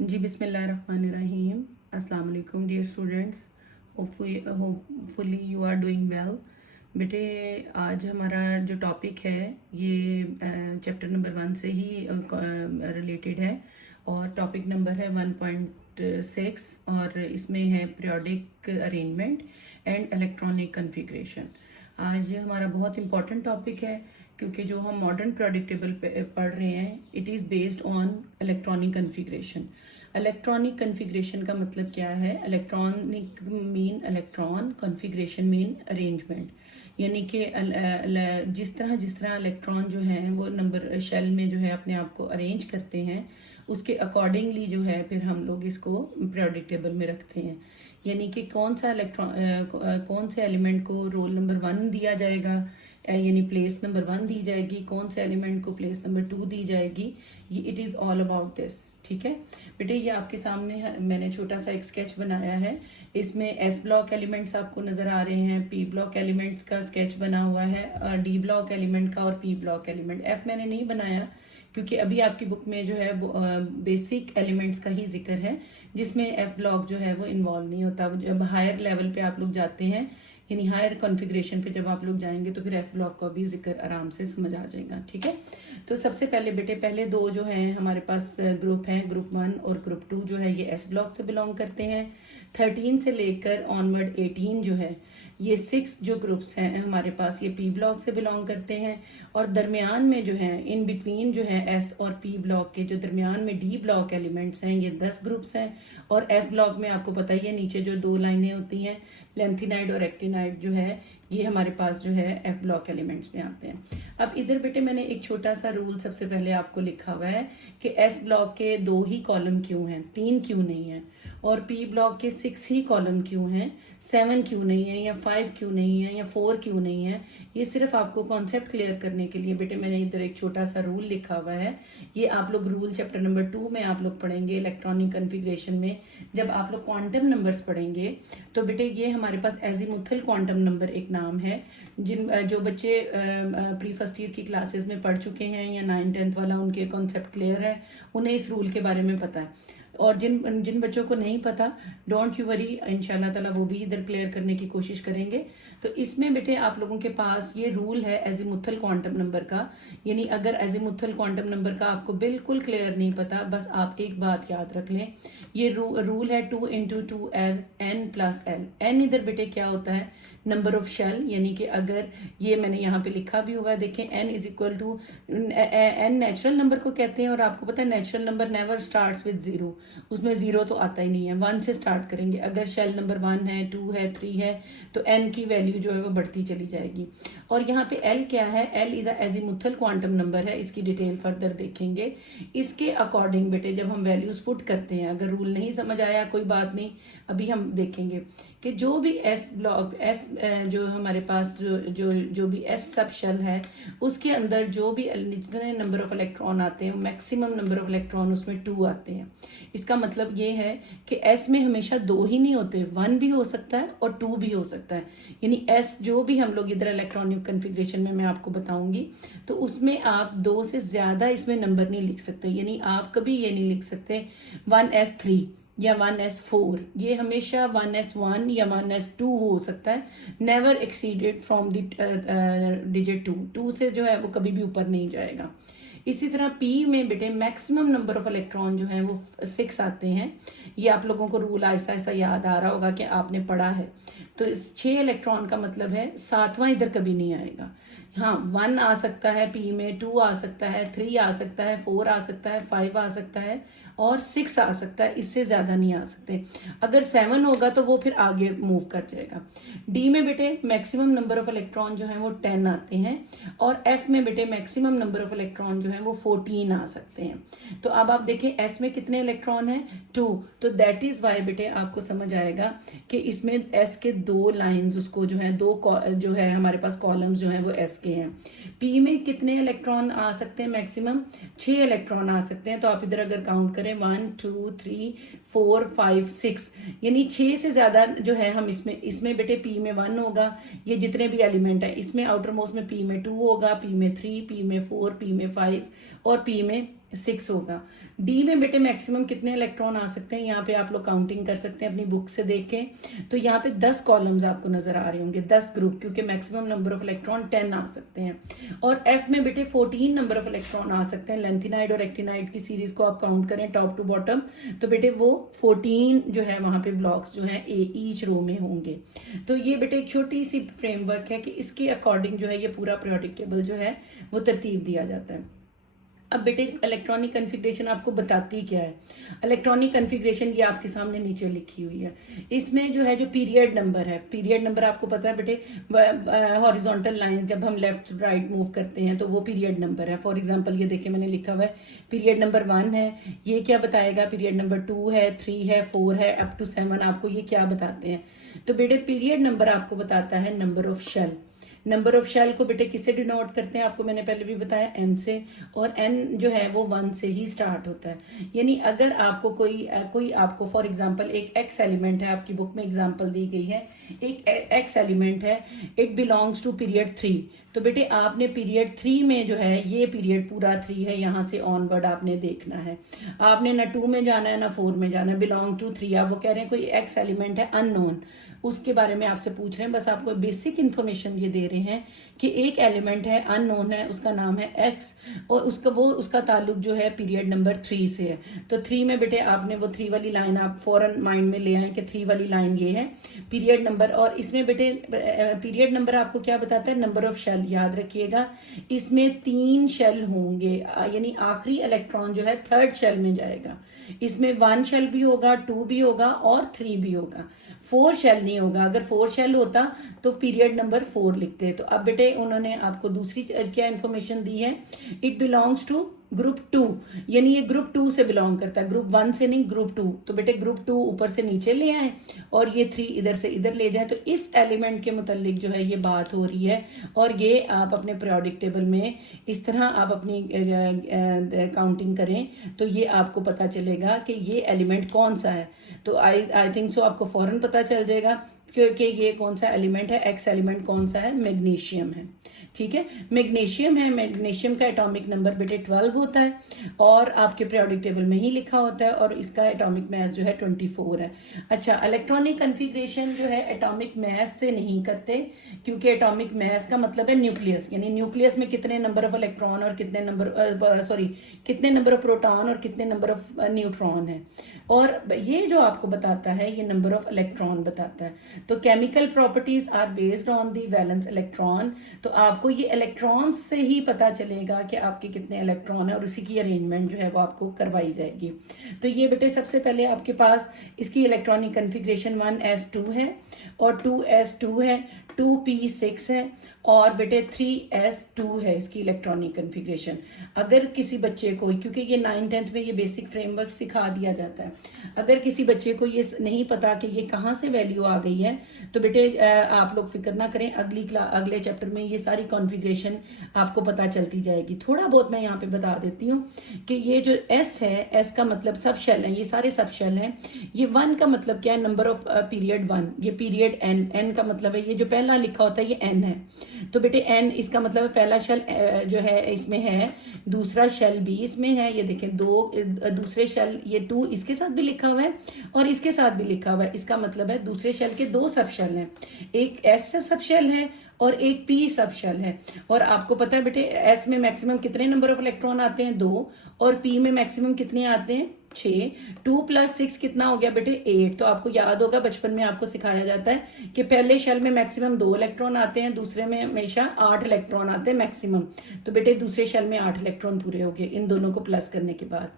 जी बिस्मिल्लाहिर्रहमानिर्रहीम। अस्सलाम वालेकुम dear students. Hopefully you are doing well. बेटे आज हमारा जो टॉपिक है ये चैप्टर नंबर 1 से ही रिलेटेड है और टॉपिक नंबर है 1.6 और इसमें है periodic arrangement and electronic configuration. आज हमारा बहुत इंपॉर्टेंट टॉपिक है क्योंकि जो हम मॉडर्न पीरियोडिक टेबल पढ़ रहे हैं it is based on electronic configuration. Electronic configuration का मतलब क्या है? Electronic mean electron, configuration mean arrangement. यानी कि जिस तरह इलेक्ट्रॉन जो हैं वो नंबर शेल में जो है अपने आप को अरेंज करते हैं उसके अकॉर्डिंगली जो है फिर हम लोग इसको पीरियोडिक टेबल में रखते हैं। यानी कि कौन से एलिमेंट को रोल नंबर 1 दिया जाएगा, यानी प्लेस नंबर 1 दी जाएगी, कौन से एलिमेंट को प्लेस नंबर 2 दी जाएगी, ये it is all about this. ठीक है बेटे, ये आपके सामने मैंने छोटा सा एक स्केच बनाया है। इसमें एस ब्लॉक एलिमेंट्स आपको नज़र आ रहे हैं, पी ब्लॉक एलिमेंट्स का स्केच बना हुआ है, डी ब्लॉक एलिमेंट का और पी ब्लॉक एलिमेंट। एफ मैंने नहीं बनाया क्योंकि अभी आपकी बुक में जो है बेसिक एलिमेंट्स का ही जिक्र है जिसमें एफ ब्लॉक जो है वो इन्वॉल्व नहीं होता। जब हायर लेवल पे आप लोग जाते हैं यानी हायर कॉन्फ़िगरेशन पे जब आप लोग जाएंगे तो फिर एफ ब्लॉक का भी जिक्र आराम से समझ आ जाएगा। ठीक है, तो सबसे पहले बेटे पहले दो जो हैं हमारे पास ग्रुप हैं, ग्रुप 1 और ग्रुप 2 जो है ये एस ब्लॉक से बिलोंग करते हैं। 13 से लेकर ऑनवर्ड 18 जो है ये 6 जो ग्रुप्स हैं हमारे पास ये पी ब्लॉक से बिलोंग करते हैं। और दरमियान में जो है इन बिटवीन जो है एस और पी ब्लॉक के जो दरमियान में डी ब्लॉक एलिमेंट्स हैं ये 10 ग्रुप्स हैं। और एफ ब्लॉक में आपको पता ही है नीचे जो दो लाइनें होती हैं लेंथिनाइड और एक्टिनाइड जो है ये हमारे पास जो है एफ ब्लॉक एलिमेंट्स में आते हैं। अब इधर बेटे मैंने एक छोटा सा रूल सबसे पहले आपको लिखा हुआ है कि एस ब्लॉक के 2 ही कॉलम क्यों हैं, 3 क्यों नहीं है, और पी ब्लॉक के 6 ही कॉलम क्यों हैं, 7 क्यों नहीं है, या 5 क्यों नहीं है, या 4 क्यों नहीं है। ये सिर्फ आपको कॉन्सेप्ट क्लियर करने के लिए बेटे मैंने इधर एक छोटा सा रूल लिखा हुआ है। ये आप लोग रूल चैप्टर नंबर 2 में आप लोग पढ़ेंगे इलेक्ट्रॉनिक कॉन्फ़िगरेशन में। जब आप लोग क्वांटम नंबर्स पढ़ेंगे तो बेटे ये हमारे पास एजीमुथल क्वांटम नंबर एक नाम है। जो बच्चे प्री फर्स्ट ईयर की क्लासेस में पढ़ चुके हैं या 9th-10th वाला उनके कॉन्सेप्ट क्लियर है, उन्हें इस रूल के बारे में पता है। और जिन जिन बच्चों को नहीं पता डोंट यू वरी, इंशाल्लाह ताला वो भी इधर क्लियर करने की कोशिश करेंगे। तो इसमें बेटे आप लोगों के पास ये रूल है एजीमुथल क्वांटम नंबर का। यानी अगर एजीमुथल क्वांटम नंबर का आपको बिल्कुल क्लियर नहीं पता, बस आप एक बात याद रख लें, ये रूल है 2 × 2l n+l। n इधर बेटे क्या होता है? Number of shell. यानी कि अगर ये मैंने यहाँ पे लिखा भी हुआ है, देखें n = n नेचुरल नंबर को कहते हैं और आपको पता है natural number never starts with 0, उसमें 0 तो आता ही नहीं है, 1 से स्टार्ट करेंगे। अगर शेल नंबर 1 है, 2 है, 3 है तो n की वैल्यू जो है वो बढ़ती चली जाएगी। और यहाँ पे l क्या है? l is azimuthal quantum number है, इसकी डिटेल फर्दर देखेंगे। इसके अकॉर्डिंग बेटे जब हम वैल्यूज पुट करते हैं, अगर रूल नहीं समझ आया कोई बात नहीं, अभी हम देखेंगे कि जो भी एस ब्लॉक एस जो हमारे पास जो भी एस सब शेल है उसके अंदर जो भी जितने नंबर ऑफ इलेक्ट्रॉन आते हैं मैक्सिमम नंबर ऑफ इलेक्ट्रॉन उसमें 2 आते हैं। इसका मतलब ये है कि एस में हमेशा 2 ही नहीं होते, 1 भी हो सकता है और 2 भी हो सकता है। यानी एस जो भी हम लोग इधर इलेक्ट्रॉनिक कॉन्फ़िगरेशन में मैं आपको बताऊंगी तो उसमें आप 2 से ज्यादा इसमें नंबर नहीं लिख सकते। यानी आप कभी ये नहीं लिख सकते 1s3 या 1s4, ये हमेशा 1s1 या 1s2 हो सकता है, never exceeded from the digit 2 से जो है वो कभी भी ऊपर नहीं जाएगा। इसी तरह पी में बेटे मैक्सिमम नंबर ऑफ इलेक्ट्रॉन जो है वो 6 आते हैं। ये आप लोगों को रूल आहिस्ता आहिस्ता याद आ रहा होगा कि आपने पढ़ा है। तो इस 6 इलेक्ट्रॉन का मतलब है 7वां इधर कभी नहीं आएगा। हाँ 1 आ सकता है पी में, 2 आ सकता है, 3 आ सकता है, 4 आ सकता है, 5 आ सकता है और 6 आ सकता है, इससे ज्यादा नहीं आ सकते। अगर 7 होगा तो वो फिर आगे मूव कर जाएगा। डी में बेटे मैक्सिमम नंबर ऑफ इलेक्ट्रॉन जो है वो 10 आते हैं और एफ में बेटे मैक्सिमम नंबर ऑफ इलेक्ट्रॉन जो है वो 14 आ सकते हैं। तो अब आप देखें एस में कितने इलेक्ट्रॉन हैं? 2। तो दैट इज वाई बेटे आपको समझ आएगा कि इसमें एस के 2 लाइंस उसको जो है जो है हमारे पास कॉलम्स जो है वो एस के हैं। पी में कितने इलेक्ट्रॉन आ सकते हैं? मैक्सिमम 6 इलेक्ट्रॉन आ सकते हैं। तो आप इधर अगर काउंट करें 1 2 3 4 5 6, यानी 6 से ज्यादा जो है हम इसमें बेटे पी में 1 होगा, ये जितने भी एलिमेंट है इसमें आउटर मोस्ट में पी में 2 होगा, पी में 3, पी में 4, पी में 5 और पी में 6 होगा। डी में बेटे मैक्सिमम कितने इलेक्ट्रॉन आ सकते हैं? यहाँ पे आप लोग काउंटिंग कर सकते हैं अपनी बुक से देख के। तो यहाँ पे 10 कॉलम्स आपको नजर आ रहे होंगे, 10 ग्रुप, क्योंकि मैक्सिमम नंबर ऑफ इलेक्ट्रॉन 10 आ सकते हैं। और एफ में बेटे 14 नंबर ऑफ इलेक्ट्रॉन आ सकते हैं। लेंथिनाइड और एक्टिनाइड की सीरीज को आप काउंट करें टॉप टू बॉटम, तो बेटे वो 14 जो है वहां पे ब्लॉक्स जो है ईच रो में होंगे। तो ये बेटे एक छोटी सी फ्रेमवर्क है कि इसके अकॉर्डिंग जो है ये पूरा पीरियोडिक टेबल जो है वो तरतीब दिया जाता है। अब बेटे इलेक्ट्रॉनिक कन्फिग्रेशन आपको बताती क्या है? इलेक्ट्रॉनिक कन्फिग्रेशन ये आपके सामने नीचे लिखी हुई है। इसमें जो है जो पीरियड नंबर है, पीरियड नंबर आपको पता है बेटे, हॉरिजॉन्टल लाइन जब हम लेफ्ट राइट मूव करते हैं तो वो पीरियड नंबर है। फॉर एग्जांपल ये देखिए मैंने लिखा हुआ है पीरियड नंबर 1 है, ये क्या बताएगा? पीरियड नंबर 2 है, 3 है, 4 है, अप टू 7 आपको ये क्या बताते हैं? तो बेटे पीरियड नंबर आपको बताता है number of shell. Number of shell को बेटे किससे डिनोट करते हैं? आपको मैंने पहले भी बताया एन से, और एन जो है वो 1 से ही स्टार्ट होता है। यानी अगर आपको कोई आपको फॉर एग्जांपल एक एक्स एलिमेंट है, आपकी बुक में एग्जांपल दी गई है, एक एक्स एलिमेंट है, इट बिलोंग्स टू पीरियड 3, तो बेटे आपने पीरियड 3 में जो है ये पीरियड पूरा 3 है, यहाँ से ऑनवर्ड आपने देखना है। आपने ना 2 में जाना है ना 4 में जाना है, बिलोंग टू 3। आप वो कह रहे हैं कोई एक्स एलिमेंट है अननोन, उसके बारे में आपसे पूछ रहे हैं, बस आपको बेसिक इन्फॉर्मेशन ये दे रहे हैं कि एक एलिमेंट है अननोन है, उसका नाम है एक्स, और उसका ताल्लुक जो है पीरियड नंबर 3 से है। तो 3 में बेटे आपने वो 3 वाली लाइन आप फौरन माइंड में ले आए कि 3 वाली लाइन ये है पीरियड नंबर। और इसमें बेटे पीरियड नंबर आपको क्या बताता है? Number of shell. याद रखिएगा इसमें 3 शेल होंगे, यानी आखिरी इलेक्ट्रॉन जो है थर्ड शेल में जाएगा। इसमें 1 शेल भी होगा, 2 भी होगा और 3 भी होगा, 4 शेल नहीं होगा। अगर 4 शेल होता तो पीरियड नंबर 4 लिखते हैं। तो अब बेटे उन्होंने आपको दूसरी क्या इन्फॉर्मेशन दी है? इट बिलोंग्स टू ग्रुप 2, यानी ये ग्रुप 2 से बिलोंग करता है, ग्रुप 1 से नहीं, ग्रुप 2। तो बेटे ग्रुप 2 ऊपर से नीचे ले आए और ये 3 इधर से इधर ले जाए। तो इस एलिमेंट के मुतालिक जो है ये बात हो रही है, और ये आप अपने पीरियोडिक टेबल में इस तरह आप अपनी काउंटिंग करें तो ये आपको पता चलेगा कि ये एलिमेंट कौन सा है। तो आई थिंक सो आपको फौरन पता चल जाएगा क्योंकि ये कौन सा एलिमेंट है, एक्स एलिमेंट कौन सा है? मैग्नीशियम है। ठीक है, मैग्नीशियम है। मैग्नीशियम का एटॉमिक नंबर बेटे 12 होता है और आपके पीरियोडिक टेबल में ही लिखा होता है, और इसका एटॉमिक मास जो है 24 है। अच्छा, इलेक्ट्रॉनिक कन्फिग्रेशन जो है एटॉमिक मास से नहीं करते, क्योंकि एटॉमिक मास का मतलब है न्यूक्लियस, यानी न्यूक्लियस में कितने नंबर ऑफ इलेक्ट्रॉन और कितने नंबर ऑफ प्रोटॉन और कितने नंबर ऑफ न्यूट्रॉन है, और ये जो आपको बताता है ये नंबर ऑफ इलेक्ट्रॉन बताता है। तो chemical properties are based on the valence electron. तो आपको ये इलेक्ट्रॉन से ही पता चलेगा कि आपके कितने इलेक्ट्रॉन है, और उसी की अरेंजमेंट जो है वो आपको करवाई जाएगी। तो ये बेटे सबसे पहले आपके पास इसकी इलेक्ट्रॉनिक कन्फिग्रेशन 1s2 है और 2s2 है, 2p6 है और बेटे 3s2 है इसकी इलेक्ट्रॉनिक कन्फिग्रेशन। अगर किसी बच्चे को, क्योंकि ये 9th-10th में ये बेसिक फ्रेमवर्क सिखा दिया जाता है, अगर किसी बच्चे को ये नहीं पता कि ये कहाँ से वैल्यू आ गई है, तो बेटे आप लोग फिक्र ना करें, अगले चैप्टर में ये सारी कॉन्फ़िगरेशन आपको पता चलती जाएगी। थोड़ा बहुत मैं यहाँ पे बता देती हूँ कि ये जो एस है, एस का मतलब सब शेल है, ये सारे सब शेल हैं। ये 1 का मतलब क्या है? नंबर ऑफ पीरियड 1, ये पीरियड एन का मतलब है, ये जो पहला लिखा होता है ये एन है। तो बेटे एन इसका मतलब है पहला शेल जो है इसमें है, दूसरा शेल भी इसमें है, ये देखें 2 दूसरे शेल, ये 2 इसके साथ भी लिखा हुआ है और इसके साथ भी लिखा हुआ है। इसका मतलब है दूसरे शेल के 2 सब शेल हैं, एक एस सब शेल है और एक पी सब शेल है। और आपको पता है बेटे एस में मैक्सिमम कितने नंबर ऑफ इलेक्ट्रॉन आते हैं? 2, और पी में मैक्सिमम कितने आते हैं? 6। 2 + 6 कितना हो गया बेटे? 8। तो आपको याद होगा बचपन में आपको सिखाया जाता है कि पहले शेल में मैक्सिमम 2 इलेक्ट्रॉन आते हैं, दूसरे में हमेशा 8 इलेक्ट्रॉन आते हैं मैक्सिमम। तो बेटे दूसरे शेल में 8 इलेक्ट्रॉन पूरे हो गए इन दोनों को प्लस करने के बाद।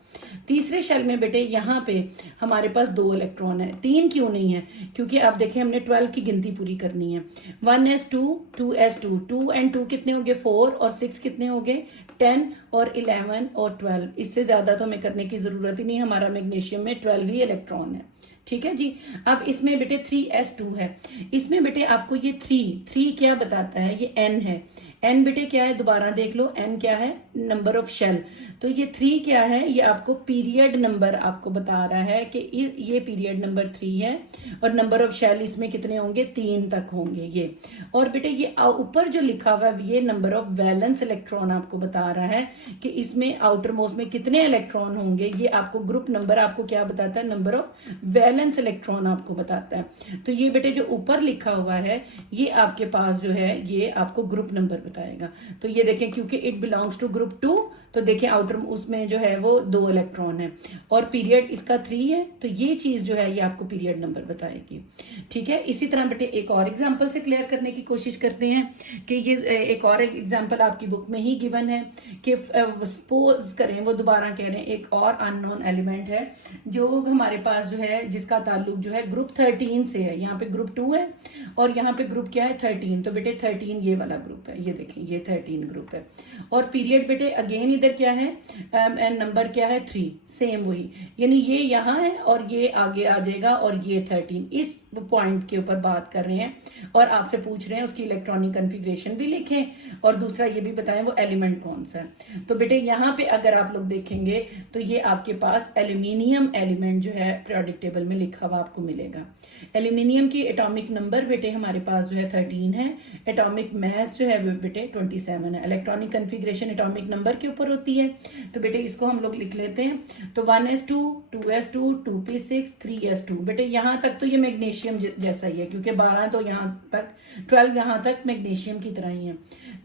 तीसरे शेल में बेटे यहाँ पे हमारे पास 2 इलेक्ट्रॉन है, 3 क्यों नहीं है? क्योंकि आप देखें हमने 12 की गिनती पूरी करनी है। 1s2, 2s2, 2 और 2 कितने हो गए? 4, और 6 कितने हो गए? 10 और 11 और 12। इससे ज्यादा तो हमें करने की जरूरत ही नहीं, हमारा मैग्नीशियम में 12 ही इलेक्ट्रॉन है। ठीक है जी। अब इसमें बेटे 3s2 है। इसमें बेटे आपको ये थ्री क्या बताता है, ये n है। n बेटे क्या है, दोबारा देख लो, n क्या है, नंबर ऑफ शेल। तो ये 3 क्या है, ये आपको पीरियड नंबर आपको बता रहा है कि ये पीरियड नंबर 3 है और नंबर ऑफ शेल इसमें कितने होंगे, 3 तक होंगे ये। और बेटे ये ऊपर जो लिखा हुआ है ये नंबर ऑफ वैलेंस इलेक्ट्रॉन आपको बता रहा है कि इसमें आउटर मोस्ट में कितने इलेक्ट्रॉन होंगे। ये आपको ग्रुप नंबर आपको क्या बताता है, नंबर ऑफ वैलेंस इलेक्ट्रॉन आपको बताता है। तो ये बेटे जो ऊपर लिखा हुआ है ये आपके पास जो है ये आपको ग्रुप नंबर बताएगा। तो ये देखें क्योंकि इट बिलोंग्स टू ग्रुप 2, तो देखें आउटर उसमें जो है वो 2 इलेक्ट्रॉन है और पीरियड इसका 3 है, तो ये चीज जो है ये आपको पीरियड नंबर बताएगी। ठीक है, इसी तरह बेटे एक और एग्जांपल से क्लियर करने की कोशिश करते हैं कि ये एक और एग्जांपल आपकी बुक में ही गिवन है कि सपोज करें, वो दोबारा कह रहे हैं एक और अननोन एलिमेंट है जो हमारे पास जो है जिसका ताल्लुक जो है ग्रुप 13 से है। यहाँ पे ग्रुप 2 है और यहाँ पे ग्रुप क्या है, 13। तो बेटे 13 ये वाला ग्रुप है, ये देखें ये 13 ग्रुप है। और पीरियड बेटे अगेन इधर क्या है, नंबर क्या है, 3, सेम वही, यानी ये यहाँ है और ये आगे आ जाएगा और ये 13। इस पॉइंट के ऊपर बात कर रहे हैं और आपसे पूछ रहे हैं उसकी इलेक्ट्रॉनिक कन्फिग्रेशन भी लिखें और दूसरा ये भी बताएं वो एलिमेंट कौन सा है। तो बेटे यहाँ पे अगर आप लोग देखेंगे तो ये आपके पास एल्यूमिनियम एलिमेंट जो है पीरियोडिक टेबल में लिखा हुआ आपको मिलेगा। एल्यूमिनियम की एटॉमिक नंबर बेटे हमारे पास जो है 13 है, एटॉमिक मास जो है बेटे 27 है। इलेक्ट्रॉनिक कन्फिग्रेशन एटॉमिक नंबर के ऊपर होती है, तो बेटे इसको हम लोग लिख लेते हैं। तो 1s2, 2s2, 2p6, 3s2। बेटे यहाँ तक तो ये मैग्नीशियम जैसा ही है क्योंकि 12 तो यहाँ तक, 12 यहाँ तक मैग्नीशियम की तरह ही है।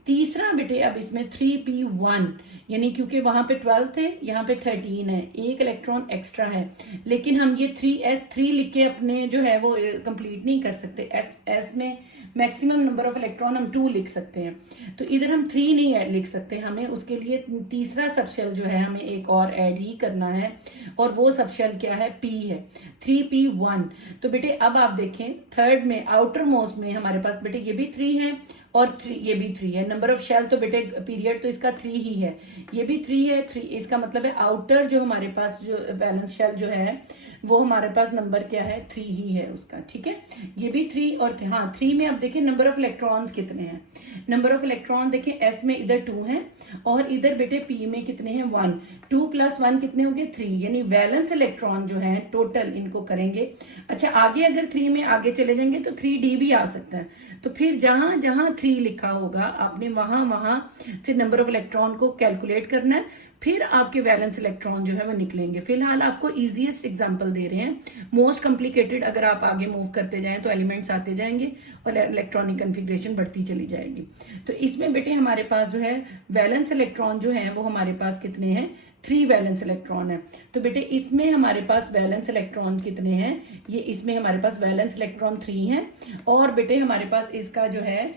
तीसरा बेटे अब इसमें 3p1, यानी क्योंकि वहां पे 12 थे यहाँ पे 13 है, एक इलेक्ट्रॉन एक्स्ट्रा है, लेकिन हम ये 3s3 लिख के अपने जो है वो कंप्लीट नहीं कर सकते। s में मैक्सिमम नंबर ऑफ इलेक्ट्रॉन हम 2 लिख सकते हैं, तो इधर हम 3 नहीं लिख सकते, हमें उसके लिए तीसरा सबशेल जो है हमें एक और ऐड ही करना है और वो सबशेल क्या है, p है, 3p1। तो बेटे अब आप देखें थर्ड में आउटर मोस्ट में हमारे पास बेटे ये भी 3 है और 3 ये भी 3 है। नंबर ऑफ शेल तो बेटे पीरियड तो इसका 3 ही है, ये भी 3 है, 3 इसका मतलब है आउटर जो हमारे पास जो वैलेंस शेल जो है वो हमारे पास नंबर क्या है, 3 ही है उसका। ठीक है, ये भी 3 और हाँ 3 में आप देखें नंबर ऑफ इलेक्ट्रॉन्स कितने हैं। नंबर ऑफ इलेक्ट्रॉन देखें s में इधर 2 है और इधर बेटे p में कितने हैं, 1। 2 + 1 कितने हो गए, 3, यानी वैलेंस इलेक्ट्रॉन जो है टोटल इनको करेंगे। अच्छा आगे अगर 3 में आगे चले जाएंगे तो 3d भी आ सकता है, तो फिर जहां जहां 3 लिखा होगा आपने वहां वहां से नंबर ऑफ इलेक्ट्रॉन को कैलकुलेट करना है, फिर आपके वैलेंस इलेक्ट्रॉन जो है वो निकलेंगे। फिलहाल आपको इजीएस्ट एग्जांपल दे रहे हैं, मोस्ट कॉम्प्लिकेटेड अगर आप आगे मूव करते जाएं तो एलिमेंट्स आते जाएंगे और इलेक्ट्रॉनिक कन्फिग्रेशन बढ़ती चली जाएगी। तो इसमें बेटे हमारे पास जो है वैलेंस इलेक्ट्रॉन जो है वो हमारे पास कितने हैं, 3 वैलेंस इलेक्ट्रॉन है। तो बेटे इसमें हमारे पास वैलेंस इलेक्ट्रॉन कितने हैं, ये इसमें हमारे पास वैलेंस इलेक्ट्रॉन 3 है और बेटे हमारे पास इसका जो है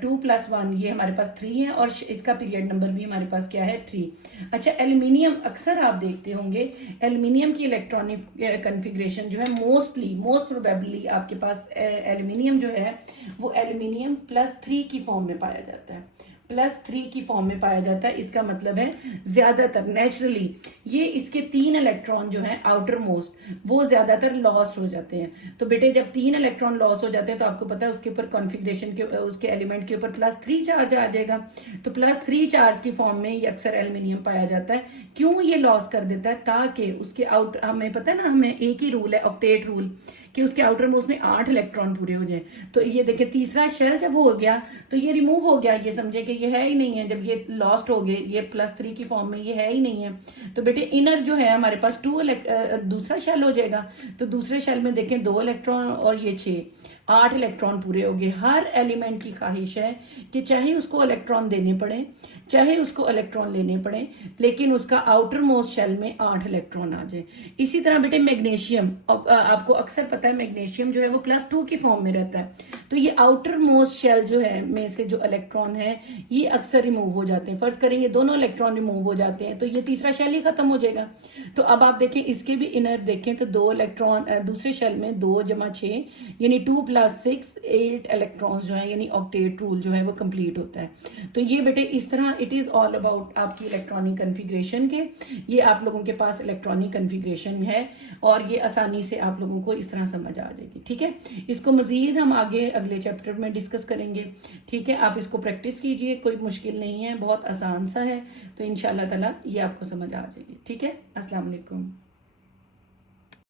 2 + 1 ये हमारे पास 3 है और इसका पीरियड नंबर भी हमारे पास क्या है, 3। अच्छा एल्यूमिनियम अक्सर आप देखते होंगे एल्यूमिनियम की इलेक्ट्रॉनिक कन्फिग्रेशन जो है मोस्ट प्रोबेबली आपके पास एल्यूमिनियम जो है वो एल्यूमिनियम +3 की फॉर्म में पाया जाता है, +3 की फॉर्म में पाया जाता है। इसका मतलब है ज्यादातर नेचुरली ये इसके 3 इलेक्ट्रॉन जो हैं आउटर मोस्ट वो ज्यादातर लॉस्ट हो जाते हैं। तो बेटे जब 3 इलेक्ट्रॉन लॉस हो जाते हैं तो आपको पता है उसके ऊपर कॉन्फ़िगरेशन के उसके एलिमेंट के ऊपर +3 चार्ज आ जाएगा, तो +3 चार्ज की फॉर्म में ये अक्सर एल्यूमिनियम पाया जाता है। क्यों ये लॉस कर देता है, ताकि उसके हमें पता है ना, हमें एक ही रूल है ऑक्टेट रूल कि उसके आउटर मोस्ट में 8 इलेक्ट्रॉन पूरे हो जाए। तो ये देखिए तीसरा शेल जब हो गया तो ये रिमूव हो गया, ये समझे कि ये है ही नहीं है, जब ये लॉस्ट हो गए ये +3 की फॉर्म में ये है ही नहीं है। तो बेटे इनर जो है हमारे पास दूसरा शेल हो जाएगा, तो दूसरे शेल में देखें 2 इलेक्ट्रॉन और ये 6, 8 इलेक्ट्रॉन पूरे हो गए। हर एलिमेंट की ख्वाहिश है कि चाहे उसको इलेक्ट्रॉन देने पड़े चाहे उसको इलेक्ट्रॉन लेने पड़े, लेकिन उसका आउटर मोस्ट शेल में 8 इलेक्ट्रॉन आ जाए। इसी तरह बेटे मैग्नीशियम, आपको अक्सर पता है मैग्नीशियम जो है वो +2 की फॉर्म में रहता है, तो ये आउटर मोस्ट शेल जो है में से जो इलेक्ट्रॉन है ये अक्सर रिमूव हो जाते हैं। फर्ज करें ये दोनों इलेक्ट्रॉन रिमूव हो जाते हैं तो ये तीसरा शेल ही खत्म हो जाएगा। तो अब आप देखें इसके भी इनर देखें तो 2 इलेक्ट्रॉन दूसरे शेल में 2 + 6 यानी 2 प्लस 6 8 इलेक्ट्रॉन्स जो है यानी ऑक्टेट रूल जो है वो कंप्लीट होता है। तो ये बेटे इस तरह इट इज़ ऑल अबाउट आपकी इलेक्ट्रॉनिक कन्फिग्रेशन के। ये आप लोगों के पास इलेक्ट्रॉनिक कन्फिग्रेशन है और ये आसानी से आप लोगों को इस तरह समझ आ जाएगी। ठीक है, इसको मज़ीद हम आगे अगले चैप्टर में डिस्कस करेंगे। ठीक है, आप इसको प्रैक्टिस कीजिए, कोई मुश्किल नहीं है, बहुत आसान सा है। तो इंशाल्लाह ताला ये आपको समझ आ जाएगी। ठीक है, अस्सलाम वालेकुम।